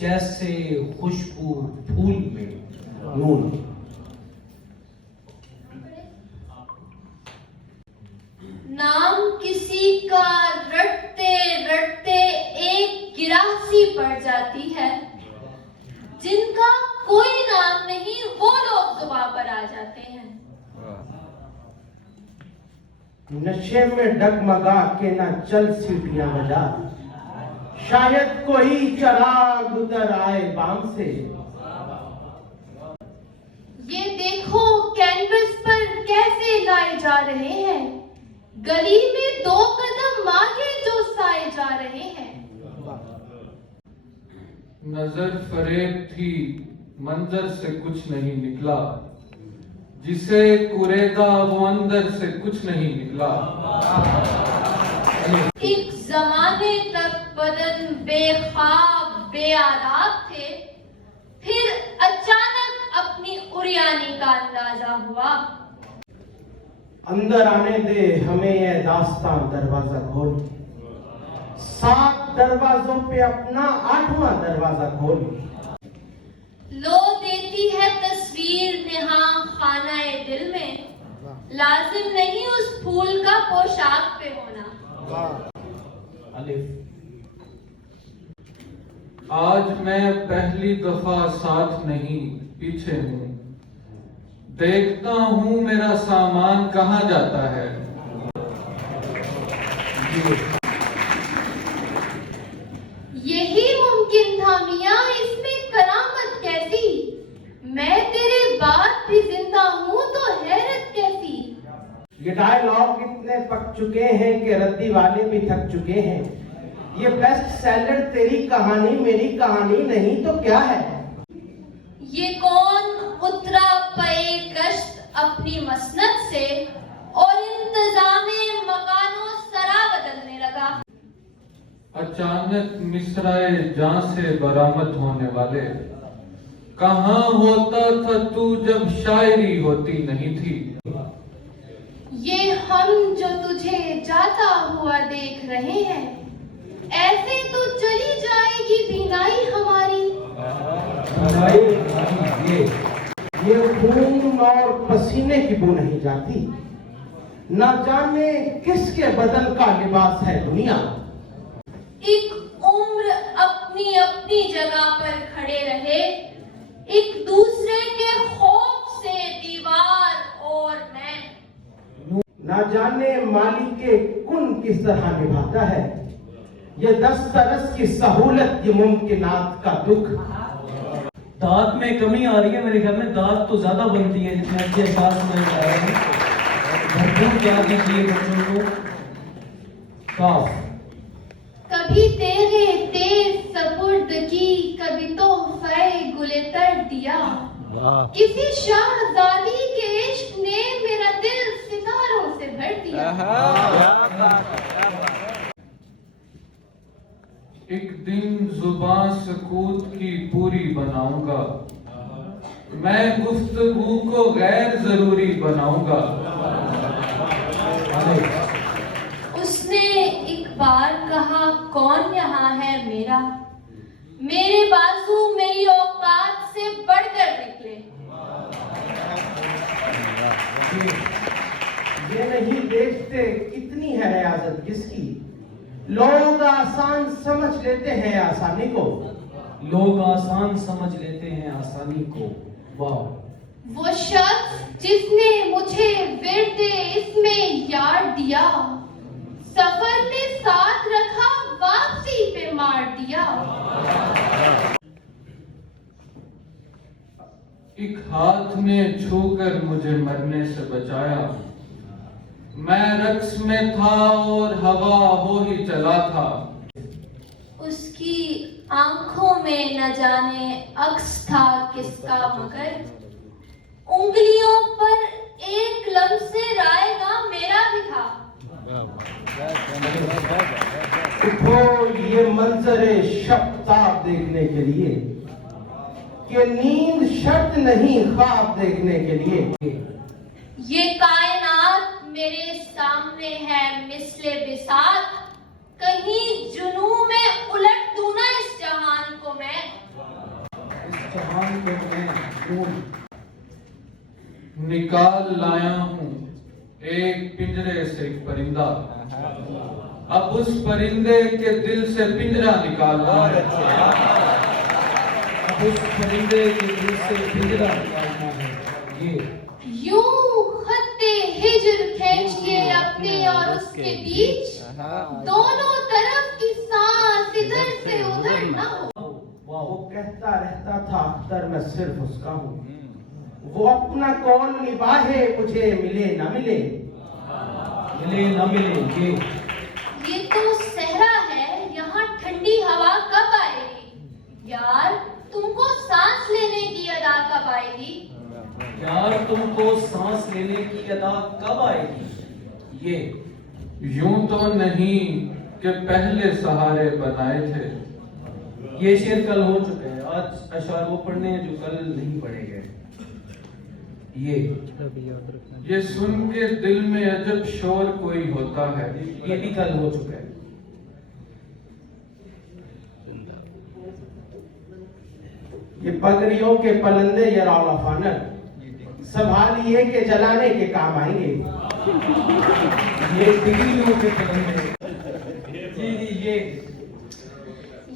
जैसे खुशबू फूल में नून। नाम किसी का रटते रटते एक गिरासी पड़ जाती है, जिनका कोई नाम नहीं वो लोग जुबां पर आ जाते हैं। नशे में डगमगा के ना चल सीटियां बजा, शायद कोई चराग उतर आए बाम से। ये देखो कैनवस पर कैसे लाए जा रहे हैं, गली में 2 कदम आगे जो साए जा रहे हैं। नजर फरेब थी, मंजर से कुछ नहीं निकला, जिसे कुरेदा वो अंदर से कुछ नहीं निकला। एक जमाने तक बदन बेख्वाब बेआराम थे, फिर अचानक अपनी उरियानी का अंदाजा हुआ। अंदर आने दे हमें यह दास्तान दरवाजा खोल, 7 दरवाजों पे अपना 8वां दरवाजा खोल। लो देती है तस्वीर नेहा खानाए दिल में, लाजिम नहीं उस फूल का पोशाक पे होना। अलिफ। आज मैं पहली दफा साथ नहीं पीछे हूँ, देखता हूँ मेरा सामान कहाँ जाता है। यही मुमकिन था मियाँ, इसमें करामत कैसी? मैं तेरे बाद भी जिंदा हूँ तो हैरत कैसी? ये डायलॉग इतने पक चुके हैं कि रद्दी वाले भी थक चुके हैं। ये बेस्ट सेलर तेरी कहानी मेरी कहानी नहीं तो क्या है? ये कौन उतरा पे कश्त अपनी मसनद से और इंतजामे मकानों सरा बदलने लगा। अचानक मिसराए जान से बरामद होने वाले, कहाँ होता था तू जब शायरी होती नहीं थी। ये हम जो तुझे जाता हुआ देख रहे हैं, ऐसे तो चली जाएगी बीनाई हमारी। ये खून और पसीने की बू नहीं जाती, ना जाने किसके बदन का लिबास है दुनिया। एक उम्र अपनी अपनी जगह पर खड़े रहे, एक दूसरे के खौफ से दीवार और मैं। ना जाने माली के कुन किस तरह निभाता है, ये दस्तरस की सहूलत ये मुमकिनात का दुख। दांत में कमी आ रही है, मेरे ख्याल में दांत तो ज्यादा बनती है जितने अच्छे एहसास में आ रहे हैं। भरपूर क्या दीजिए बच्चों को। काफ। कभी तेरे तेज सपुर्दगी, कभी तोहफे गुले तर दिया। किसी शाहजादी के इश्क ने मेरा दिल सितारों से भर दिया। एक दिन जुबान सकूत की पूरी बनाऊंगा, मैं गुफ्तगू को गैर जरूरी बनाऊंगा। उसने एक बार कहा कौन यहाँ है मेरा, मेरे बाजू मेरी औकात से बढ़कर निकले। ये नहीं देखते कितनी है रियाजत किसकी, लोग आसान समझ लेते हैं आसानी को। लोग आसान समझ लेते हैं आसानी को। वाह। वो शख्स जिसने मुझे विरदे इसमें यार दिया, सफर में साथ रखा वापसी पे मार दिया। एक हाथ में छूकर मुझे मरने से बचाया, मैं रक्स में था और हवा हो ही चला था। उसकी आंखों में न जाने अक्स था किसका, मगर उंगलियों पर एक लम्से रायगा मेरा भी था। उठो ये मंजरे शब्ताब देखने के लिए, कि नींद शर्त नहीं ख्वाब देखने के लिए। ये कायनात मेरे सामने है मिसले बिसात, कहीं जुनून में उलट दूं ना इस जहान को मैं। जहान को मैं नून। निकाल लाया हूँ एक पिंजरे से एक परिंदा, अब उस परिंदे के दिल से पिंजरा निकालना है। अब उस परिंदे के दिल से पिंजरा निकालना है। ये यूं खत्ते हिजर खींचिए अपने और उसके बीच, दोनों तरफ की सांस इधर से उधर ना हो। वो कहता रहता था अख्तर मैं सिर्फ उसका हूँ, वो अपना कौन निभाए मुझे मिले न मिले। मिले न मिले ये तो सहरा है, यहाँ ठंडी हवा कब आएगी? यार तुमको सांस लेने की अदा कब आएगी? यार तुमको सांस लेने की अदा कब आएगी? ये यूं तो नहीं कि पहले सहारे बनाए थे। ये शेर कल हो चुके हैं, आज अशआर वो पढ़ने हैं जो कल नहीं पढ़े गए। ये सुन के दिल में अजब शोर कोई होता है। ये भी कल हो चुका है। ये पगड़ियों के पलंदे ये रौला फानर संभालिए के जलाने के काम आएंगे। ये डिग्रियों के पलंदे। जी ये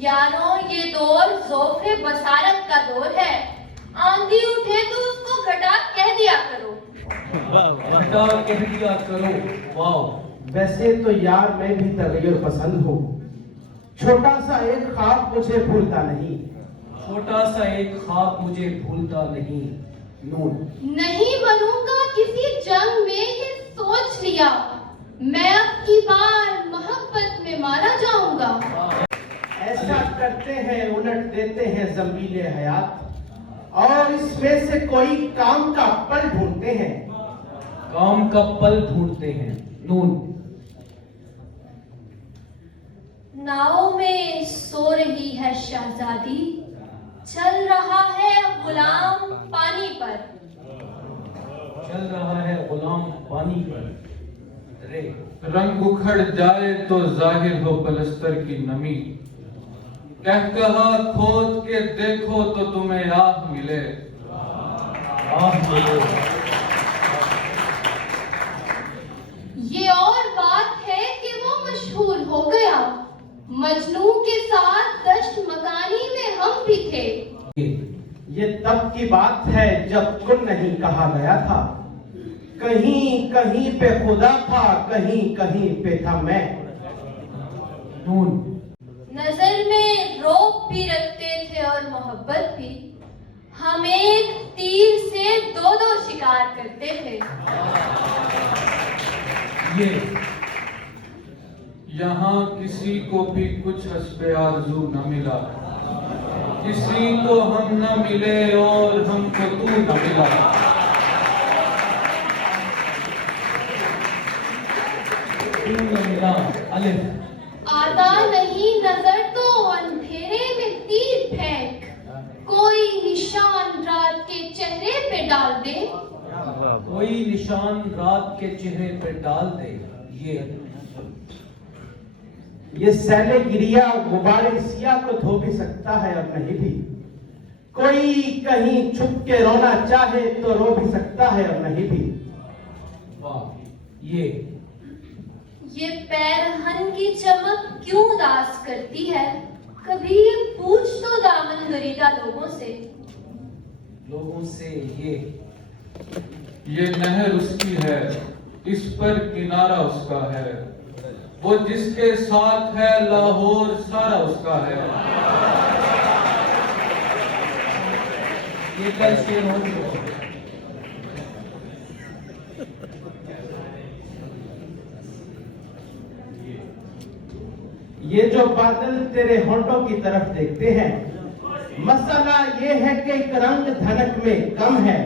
यारों ये दौर ज़ोफ़े बसारत का दौर है, आंधी उठे तो उसको घटा कह दिया करो। घटा कह दिया करो। वाह। वैसे तो यार मैं भी तगैयुर पसंद हूँ, छोटा सा एक ख्वाब मुझे भूलता नहीं। छोटा सा एक ख्वाब मुझे भूलता नहीं। नून। नहीं बनूंगा किसी जंग में, ये सोच लिया मैं अब की बार मोहब्बत में मारा जाऊंगा। ऐसा करते हैं उलट देते हैं ज़मीले हयात, और इसमें से कोई काम का पल ढूंढते हैं। काम का पल ढूंढते हैं। नून। नाव में सो रही है शहजादी, चल रहा है गुलाम पानी पर। चल रहा है गुलाम पानी पर। रे रंग उखड़ जाए तो जाहिर हो पलस्तर की नमी, कह कहा खोद के देखो तो तुम्हें आह मिले। ये और बात है कि वो मशहूर हो गया, मजनू के साथ दश्त मकानी में हम भी थे। ये तब की बात है जब कुछ नहीं कहा गया था, कहीं कहीं पे खुदा था, कहीं कहीं पे था मैं। नून। नजर में रौब भी रखते थे और मोहब्बत भी, हम एक तीर से दो दो शिकार करते थे। ये यहाँ किसी को भी कुछ हस्बे आरज़ू न मिला, किसी को हम न मिले और हमको तू न मिला। तू न मिला। अलिफ। आता नहीं नजर तो अंधेरे में तीर फेंक, कोई निशान रात के चेहरे पे डाल दे। कोई निशान रात के चेहरे पे डाल दे। ये सैले गिरिया गुबारे सिया को धो भी सकता है और नहीं भी, कोई कहीं छुप के रोना चाहे तो रो भी सकता है और नहीं भी। वाह। ये पैरहन की चमक क्यों उदास करती है, कभी ये पूछ तो दामन दरीदा लोगों से। ये नहर उसकी है, इस पर किनारा उसका है, वो जिसके साथ है लाहौर सारा उसका है। ये कल शेर हो चुका। ये जो बादल तेरे होंठों की तरफ देखते हैं, मसला ये है कि एक रंग धनक में कम है।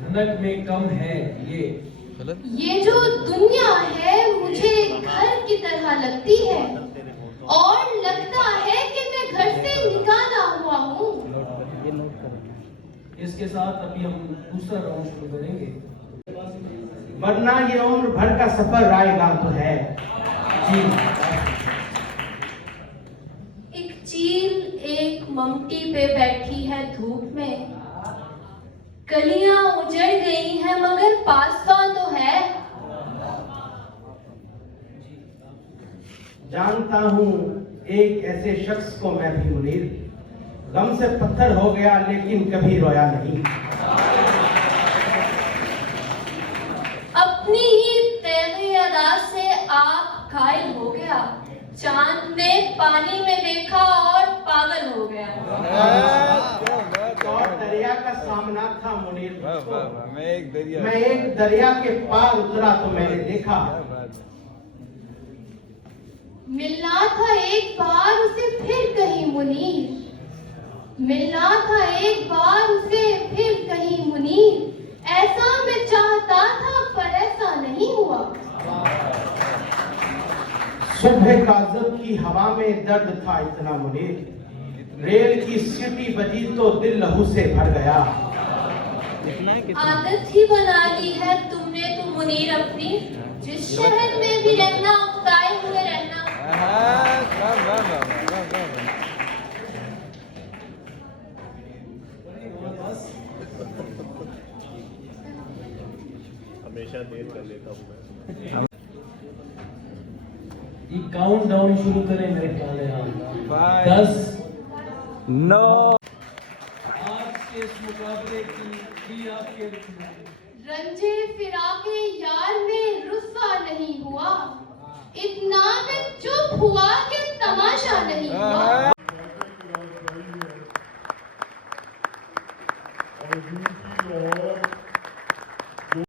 धनक में कम है। ये जो दुनिया है मुझे घर की तरह लगती है, और लगता है कि मैं घर से निकाला हुआ हूँ। इसके साथ अभी हम दूसरा राउंड शुरू करेंगे, वरना ये उम्र भर का सफर आएगा तो है। जी। ममटी पे बैठी है धूप में। कलियां उजड़ गई हैं मगर पासवां तो है। जानता हूं एक ऐसे शख्स को मैं भी मुनीर, गम से पत्थर हो गया लेकिन कभी रोया नहीं। अपनी ही तेज़ अदा से आप घायल हो गया। चांद ने पानी में देखा और पागल हो गया। और दरिया का सामना था मुनीर मुझको। मैं एक दरिया के पार उतरा तो मैंने देखा। मिलना था एक बार उसे फिर कहीं मुनीर, मिलना था एक बार उसे फिर कहीं मुनीर। ऐसा मैं चाहता था पर ऐसा नहीं हुआ। सुबह काजब की हवा में दर्द था इतना मुनीर, रेल की सीटी बजी तो दिल लहू से भर गया। आदत ही बना ली है तुमने तो मुनीर अपनी, जिस शहर में भी रहना उताए हुए रहना। हमेशा देर कर लेता हूँ मैं। ये काउंट डाउन शुरू करें मेरे ख्याल है। 10 9 आज के इस मुकाबले की आपके रंजे फिराके या